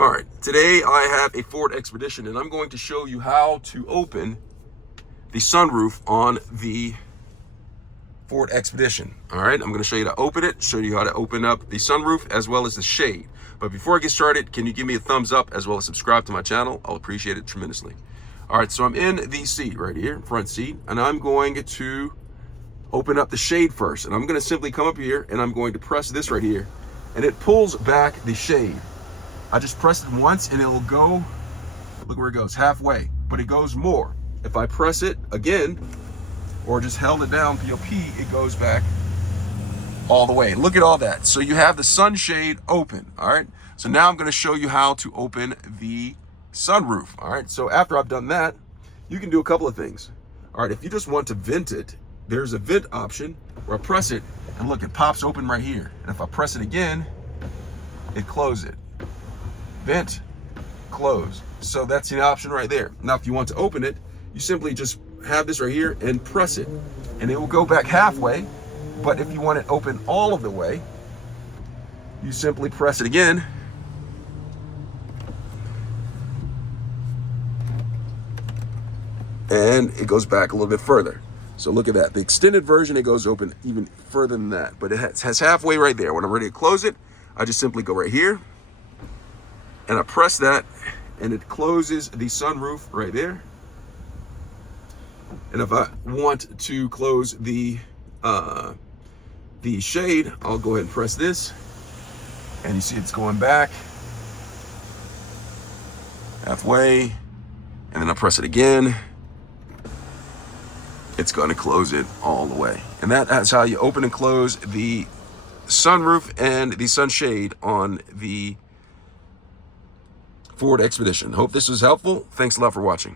All right, today I have a Ford Expedition and I'm going to show you how to open the sunroof on the Ford Expedition. All right, I'm going to show you how to open it, show you how to open up the sunroof as well as the shade. But before I get started, can you give me a thumbs up as well as subscribe to my channel? I'll appreciate it tremendously. All right, so I'm in the seat right here, front seat, and I'm going to open up the shade first. And I'm going to simply come up here and I'm going to press this right here and it pulls back the shade. I just press it once and it will go, look where it goes, halfway, but it goes more. If I press it again, or just held it down, POP, it goes back all the way. Look at all that. So you have the sunshade open, all right? So now I'm gonna show you how to open the sunroof, all right? So after I've done that, you can do a couple of things. All right, if you just want to vent it, there's a vent option where I press it and look, it pops open right here. And if I press it again, it closes it. Vent, close. So that's the option right there. Now, if you want to open it, you simply just have this right here and press it, and it will go back halfway. But if you want it open all of the way, you simply press it again. And it goes back a little bit further. So look at that. The extended version, it goes open even further than that, but it has halfway right there. When I'm ready to close it, I just simply go right here, and I press that and it closes the sunroof right there. And if I want to close the shade, I'll go ahead and press this, and you see it's going back halfway, and then I press it again. It's going to close it all the way. And that's how you open and close the sunroof and the sunshade on the Ford Expedition. Hope this was helpful. Thanks a lot for watching.